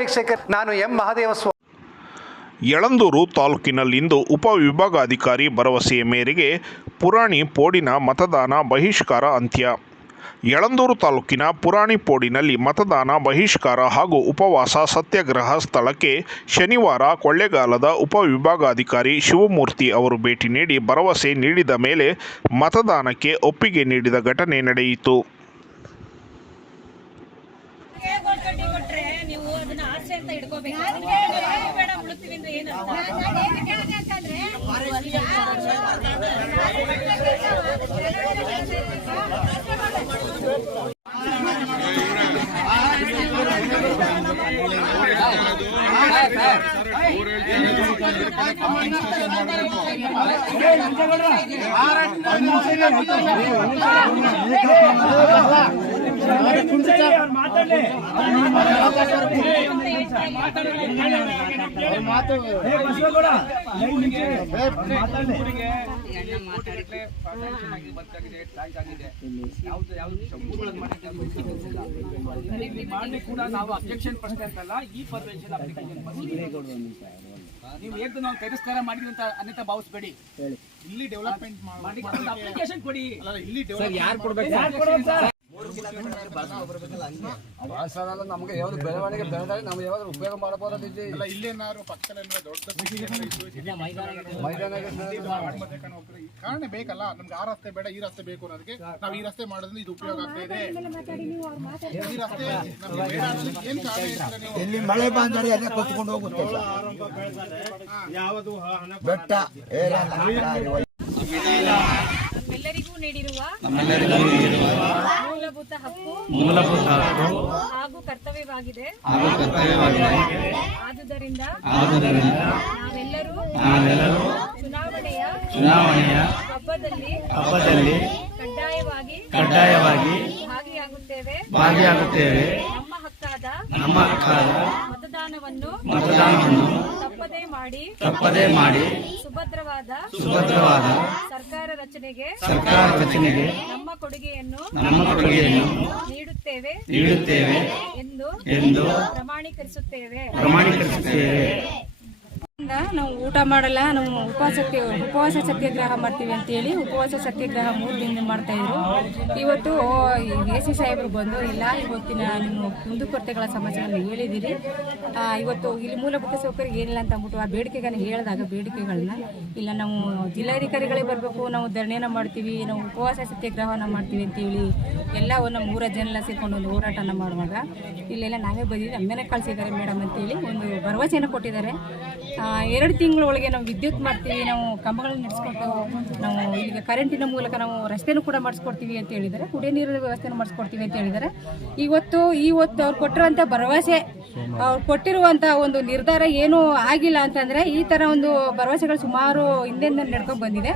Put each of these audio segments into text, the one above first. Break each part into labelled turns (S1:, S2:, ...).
S1: ವೀಕ್ಷಕರು, ನಾನು ಎಂ. ಮಹಾದೇವ
S2: ಯಳಂದೂರು ತಾಲೂಕಿನಲ್ಲಿಂದು ಉಪವಿಭಾಗಾಧಿಕಾರಿ ಭರವಸೆಯ ಮೇರೆಗೆ ಪುರಾಣಿ ಪೋಡಿನ ಮತದಾನ ಬಹಿಷ್ಕಾರ ಅಂತ್ಯ. ಯಳಂದೂರು ತಾಲೂಕಿನ ಪುರಾಣಿ ಪೋಡಿನಲ್ಲಿ ಮತದಾನ ಬಹಿಷ್ಕಾರ ಹಾಗೂ ಉಪವಾಸ ಸತ್ಯಾಗ್ರಹ ಸ್ಥಳಕ್ಕೆ ಶನಿವಾರ ಕೊಳ್ಳೇಗಾಲದ ಉಪವಿಭಾಗಾಧಿಕಾರಿ ಶಿವಮೂರ್ತಿ ಅವರು ಭೇಟಿ ನೀಡಿ ಭರವಸೆ ನೀಡಿದ ಮೇಲೆ ಮತದಾನಕ್ಕೆ ಒಪ್ಪಿಗೆ ನೀಡಿದ ಘಟನೆ ನಡೆಯಿತು.
S3: ಕಟ್ಟಿ ಕೊಟ್ರೆ ನೀವು ಅದನ್ನ ಆಸೆ ಅಂತ ಇಟ್ಕೋಬೇಕು. ಬೇಡ ಉಳುತ್ತೀವಿ ಅಂದ್ರೆ ಏನಂತ
S4: ಮಾಡಿ ಕೂಡ ನಾವು ಅಬ್ಜೆಕ್ಷನ್ ಪ್ರಶ್ನೆ ಅಂತಲ್ಲ ಈ ಪರ್ಮಿಷನ್ ಅಪ್ಲಿಕೇಶನ್ ನೀವು ಏಕ ನಾವು ತಿರಸ್ಕಾರ ಮಾಡಿದಂತ ಅಂತ ಅನ್ಯತಾ ಭಾವಿಸ್ಬೇಡಿ. ಇಲ್ಲಿ ಡೆವಲಪ್ಮೆಂಟ್ ಮಾಡಿ ಅಪ್ಲಿಕೇಶನ್ ಕೊಡಿ. ಇಲ್ಲಿ ಯಾರು ಕೊಡ್ಬೇಕು?
S5: ಭಾಷಣಲ್ಲ ನಮಗೆ ಯಾವ್ದು ಬೆಳವಣಿಗೆ ಬೆಳೆದಾಗ ನಾವು ಯಾವ್ದು ಉಪಯೋಗ ಮಾಡಬಹುದು
S6: ಇಲ್ಲೇನಾದ್ರು ಪಕ್ಕದಲ್ಲಿ ದೊಡ್ಡ ಕಾರಣ ಬೇಕಲ್ಲ ನಮ್ಗೆ ಆ ರಸ್ತೆ ಬೇಡ ಈ ರಸ್ತೆ ಬೇಕು ಅನ್ನೋದಕ್ಕೆ ನಾವು ಈ ರಸ್ತೆ ಮಾಡೋದ್ರಿಂದ ಇದು ಉಪಯೋಗ ಆಗ್ತಾ ಇದೆ. ಈ ರಸ್ತೆ ಏನ್
S7: ಇಲ್ಲಿ ಮಳೆ ಬಂದರೆ ಅದೇ ಕೊತ್ಕೊಂಡು ಹೋಗುತ್ತೆ. ಬೆಟ್ಟ ಏರಲ್ಲ
S3: ನಮ್ಮೆಲ್ಲರಿಗೂ ನೀಡಿರುವ ಮೂಲಭೂತ ಹಕ್ಕು ಹಾಗೂ ಕರ್ತವ್ಯವಾಗಿದೆ. ಆದುದರಿಂದ ನಾವೆಲ್ಲರೂ ಚುನಾವಣೆಯ
S8: ಚುನಾವಣೆಯ
S3: ಹಬ್ಬದಲ್ಲಿ
S8: ಹಬ್ಬದಲ್ಲಿ
S3: ಕಡ್ಡಾಯವಾಗಿ
S8: ಕಡ್ಡಾಯವಾಗಿ
S3: ಭಾಗಿಯಾಗುತ್ತೇವೆ.
S8: ಭಾಗಿಯಾಗುತ್ತೇವೆ.
S3: ನಮ್ಮ ಹಕ್ಕಾದ
S8: ನಮ್ಮ ಹಕ್ಕಾದ
S3: ಮತದಾನವನ್ನು
S8: ಮತದಾನವನ್ನು
S3: ತಪ್ಪದೇ ಮಾಡಿ
S8: ತಪ್ಪದೇ ಮಾಡಿ
S3: ಸುಭದ್ರವಾದ
S8: ಸುಭದ್ರವಾದ
S3: ಸರ್ಕಾರ ರಚನೆಗೆ
S8: ಸರ್ಕಾರ ರಚನೆಗೆ
S3: ನಮ್ಮ ಕೊಡುಗೆಯನ್ನು
S8: ನಮ್ಮ ಕೊಡುಗೆಯನ್ನು
S3: ನೀಡುತ್ತೇವೆ
S8: ನೀಡುತ್ತೇವೆ
S3: ಎಂದು
S8: ಎಂದು
S3: ಪ್ರಮಾಣೀಕರಿಸುತ್ತೇವೆ.
S8: ಪ್ರಮಾಣೀಕರಿಸುತ್ತೇವೆ.
S3: ನಾವು ಊಟ ಮಾಡಲ್ಲ, ನಾವು ಉಪವಾಸ ಉಪವಾಸ ಸತ್ಯಾಗ್ರಹ ಮಾಡ್ತೀವಿ ಅಂತೇಳಿ ಉಪವಾಸ ಸತ್ಯಾಗ್ರಹ ಮೂರು ದಿನ ಮಾಡ್ತಾ ಇದ್ರು. ಇವತ್ತು ಎ ಸಿ ಸಾಹೇಬರು ಬಂದು, ಇಲ್ಲ, ಇವತ್ತಿನ ನಿಮ್ಮ ಕುಂದುಕೊರತೆಗಳ ಸಮಸ್ಯೆಗಳನ್ನು ಹೇಳಿದಿರಿ. ಇವತ್ತು ಇಲ್ಲಿ ಮೂಲಭೂತ ಸೌಕರ್ಯ ಏನಿಲ್ಲ ಅಂತ ಅಂದ್ಬಿಟ್ಟು ಆ ಬೇಡಿಕೆಗಳನ್ನ ಹೇಳಿದಾಗ, ಬೇಡಿಕೆಗಳನ್ನ ಇಲ್ಲ, ನಾವು ಜಿಲ್ಲಾಧಿಕಾರಿಗಳೇ ಬರಬೇಕು, ನಾವು ಧರಣಿನ ಮಾಡ್ತೀವಿ, ನಾವು ಉಪವಾಸ ಸತ್ಯಾಗ್ರಹವನ್ನು ಮಾಡ್ತೀವಿ ಅಂತೇಳಿ ಎಲ್ಲ ಒಂದು ಊರ ಜನ ಸೇರ್ಕೊಂಡು ಒಂದು ಹೋರಾಟನ ಮಾಡುವಾಗ, ಇಲ್ಲೆಲ್ಲ ನಾವೇ ಬಂದಿದ್ದೀವಿ ನಮ್ಮೇನೆ ಕಳಿಸಿದ್ದಾರೆ ಮೇಡಮ್ ಅಂತೇಳಿ ಒಂದು ಭರವಸೆಯನ್ನು ಕೊಟ್ಟಿದ್ದಾರೆ. ಎರಡು ತಿಂಗಳ ಒಳಗೆ ನಾವು ವಿದ್ಯುತ್ ಮಾಡ್ತೀವಿ, ನಾವು ಕಂಬಗಳನ್ನು ನಡೆಸ್ಕೊಟ್ಟು ನಾವು ಈಗ ಕರೆಂಟಿನ ಮೂಲಕ ನಾವು ರಸ್ತೆನೂ ಕೂಡ ಮಾಡಿಸ್ಕೊಡ್ತೀವಿ ಅಂತ ಹೇಳಿದ್ದಾರೆ. ಕುಡಿಯೋ ನೀರಿನ ವ್ಯವಸ್ಥೆನೂ ಮಾಡಿಸ್ಕೊಡ್ತೀವಿ ಅಂತ ಹೇಳಿದ್ದಾರೆ. ಇವತ್ತು ಇವತ್ತು ಅವ್ರು ಕೊಟ್ಟಿರುವಂಥ ಭರವಸೆ, ಅವ್ರು ಕೊಟ್ಟಿರುವಂಥ ಒಂದು ನಿರ್ಧಾರ ಏನೂ ಆಗಿಲ್ಲ ಅಂತಂದರೆ ಈ ಥರ ಒಂದು ಭರವಸೆಗಳು ಸುಮಾರು ಹಿಂದೆಂದ ನಡ್ಕೊಂಡು ಬಂದಿದೆ.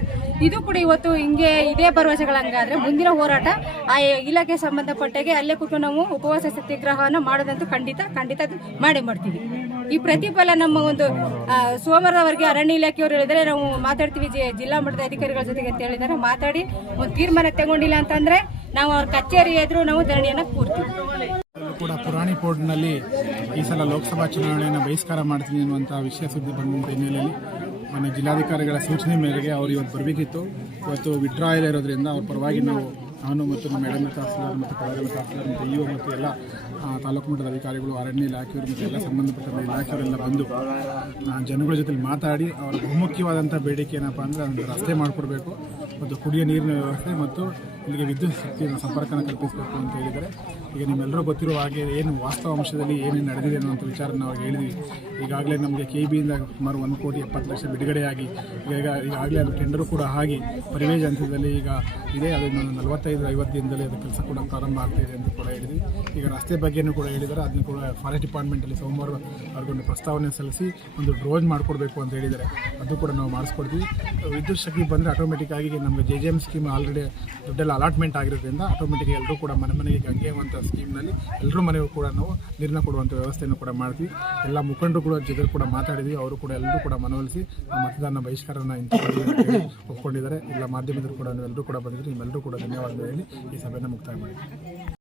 S3: ಇದು ಕೂಡ ಇವತ್ತು ಹಿಂಗೆ ಇದೇ ಭರವಸೆಗಳಂಗಾದ್ರೆ ಮುಂದಿನ ಹೋರಾಟ ಆ ಇಲಾಖೆ ಸಂಬಂಧಪಟ್ಟಾಗೆ ಅಲ್ಲೇ ಕೂತು ನಾವು ಉಪವಾಸ ಸತ್ಯಾಗ್ರಹವನ್ನು ಮಾಡೋದಂತೂ ಖಂಡಿತ ಖಂಡಿತ ಮಾಡೇ ಮಾಡ್ತೀವಿ. ಈ ಪ್ರತಿಫಲ ನಮ್ಮ ಒಂದು ಆ, ಸೋಮವಾರದವರೆಗೆ ಅರಣ್ಯ ಇಲಾಖೆಯವರು ಹೇಳಿದ್ರೆ ನಾವು ಮಾತಾಡ್ತೀವಿ ಜಿಲ್ಲಾ ಮಟ್ಟದ ಅಧಿಕಾರಿಗಳ ಜೊತೆಗೆ ಅಂತ ಹೇಳಿದ್ದಾರೆ ಮಾತಾಡಿ ಒಂದು ತೀರ್ಮಾನ ತಗೊಂಡಿಲ್ಲ ಅಂತಂದ್ರೆ ನಾವು ಅವ್ರ ಕಚೇರಿ ಎದುರು ನಾವು ಧರಣಿಯನ್ನ ಕೂರ್ತೀವಿ.
S6: ಕೂಡ ಪುರಾಣಿ ಪೋರ್ಟ್ನಲ್ಲಿ ಈ ಸಲ ಲೋಕಸಭಾ ಚುನಾವಣೆಯನ್ನು ಬಹಿಷ್ಕಾರ ಮಾಡ್ತೀನಿ ಅನ್ನುವಂಥ ವಿಷಯ ಸುದ್ದಿ ಬಂದಂಥ ಹಿನ್ನೆಲೆಯಲ್ಲಿ ಮೊನ್ನೆ ಜಿಲ್ಲಾಧಿಕಾರಿಗಳ ಸೂಚನೆ ಮೇರೆಗೆ ಅವರು ಇವತ್ತು ಬರಬೇಕಿತ್ತು. ಇವತ್ತು ವಿಡ್ರಾಯಲ್ ಇರೋದ್ರಿಂದ ಅವ್ರ ಪರವಾಗಿ ನಾವು ನಾನು ಮತ್ತು ನಮ್ಮ ಎಡಮ ತಹಸೀಲ್ದಾರ್ ಮತ್ತು ಕೊಳಗಲ ತಹಸೀಲ್ದಾರ್ ಮತ್ತು ಇಒ ಮತ್ತು ಎಲ್ಲ ತಾಲೂಕು ಮಟ್ಟದ ಅಧಿಕಾರಿಗಳು, ಅರಣ್ಯ ಇಲಾಖೆಯವರು ಮತ್ತು ಎಲ್ಲ ಸಂಬಂಧಪಟ್ಟ ಇಲಾಖೆಯವರೆಲ್ಲ ಬಂದು ಜನಗಳ ಜೊತೆ ಮಾತಾಡಿ ಅವರ ಬಹುಮುಖ್ಯವಾದಂಥ ಬೇಡಿಕೆ ಏನಪ್ಪ ಅಂದರೆ ಒಂದು ರಸ್ತೆ ಮಾಡಿಕೊಡ್ಬೇಕು ಮತ್ತು ಕುಡಿಯೋ ನೀರಿನ ವ್ಯವಸ್ಥೆ ಮತ್ತು ಇಲ್ಲಿಗೆ ವಿದ್ಯುತ್ ಶಕ್ತಿಯನ್ನು ಸಂಪರ್ಕನ ಕಲ್ಪಿಸಬೇಕು ಅಂತ ಹೇಳಿದರೆ ಈಗ ನಿಮ್ಮೆಲ್ಲರೂ ಗೊತ್ತಿರುವ ಹಾಗೆ ಏನು ವಾಸ್ತವಾಂಶದಲ್ಲಿ ಏನೇನು ನಡೆದಿದೆ ಅನ್ನುವಂಥ ವಿಚಾರ ನಾವು ಹೇಳಿದ್ವಿ. ಈಗಾಗಲೇ ನಮಗೆ ಕೆ ಬಿಯಿಂದ ಸುಮಾರು ಒಂದು ಕೋಟಿ ಎಪ್ಪತ್ತು ಲಕ್ಷ ಬಿಡುಗಡೆಯಾಗಿ, ಈಗ ಈಗಾಗಲೇ ಅದು ಟೆಂಡರು ಕೂಡ ಆಗಿ ಪರಿವೇಜ್ ಹಂತದಲ್ಲಿ ಈಗ ಇದೆ. ಅದನ್ನು ನಲವತ್ತೈದು ಐವತ್ತು ದಿನದಲ್ಲಿ ಅದು ಕೆಲಸ ಕೂಡ ಪ್ರಾರಂಭ ಆಗ್ತಿದೆ ಅಂತ ಕೂಡ ಹೇಳಿದ್ವಿ. ಈಗ ರಸ್ತೆ ಬಗ್ಗೆಯೂ ಕೂಡ ಹೇಳಿದ್ದಾರೆ. ಅದನ್ನು ಕೂಡ ಫಾರೆಸ್ಟ್ ಡಿಪಾರ್ಟ್ಮೆಂಟಲ್ಲಿ ಸೋಮವಾರ ಅವ್ರಿಗೊಂದು ಪ್ರಸ್ತಾವನೆ ಸಲ್ಲಿಸಿ ಒಂದು ಡ್ರೋನ್ ಮಾಡಿಕೊಡ್ಬೇಕು ಅಂತ ಹೇಳಿದ್ದಾರೆ. ಅದು ಕೂಡ ನಾವು ಮಾಡಿಸ್ಕೊಡ್ತೀವಿ. ವಿದ್ಯುತ್ ಶಕ್ತಿ ಬಂದರೆ ಆಟೋಮೆಟಿಕ್ ಆಗಿ ನಮಗೆ J J M scheme already ದುಡ್ಡೆಲ್ಲ ಅಲಾಟ್ಮೆಂಟ್ ಆಗಿರೋದ್ರಿಂದ ಆಟೋಮೆಟಿಕ್ ಎಲ್ಲರೂ ಕೂಡ ಮನೆ ಮನೆಗೆ ಗಂಗೆ ಅಂತ ಸ್ಕೀಮ್ನಲ್ಲಿ ಎಲ್ಲರೂ ಮನೆಗೂ ಕೂಡ ನಾವು ನೀರನ್ನ ಕೊಡುವಂಥ ವ್ಯವಸ್ಥೆಯನ್ನು ಕೂಡ ಮಾಡ್ತೀವಿ. ಎಲ್ಲ ಮುಖಂಡರು ಕೂಡ ಜೊತೆ ಕೂಡ ಮಾತಾಡಿದ್ವಿ. ಅವರು ಕೂಡ ಎಲ್ಲರೂ ಕೂಡ ಮನವೊಲಿಸಿ ಮತದಾನ ಬಹಿಷ್ಕಾರನ ಒಪ್ಪಿಕೊಂಡಿದ್ದಾರೆ ಎಲ್ಲ ಮಾಧ್ಯಮದವರು ಕೂಡ ಎಲ್ಲರೂ ಕೂಡ ಬಂದಿದ್ರು. ನಿಮ್ಮೆಲ್ಲರೂ ಕೂಡ ಧನ್ಯವಾದಗಳು ಹೇಳಿ ಈ ಸಭೆಯನ್ನು ಮುಕ್ತಾಯ ಮಾಡಿದ್ದೀವಿ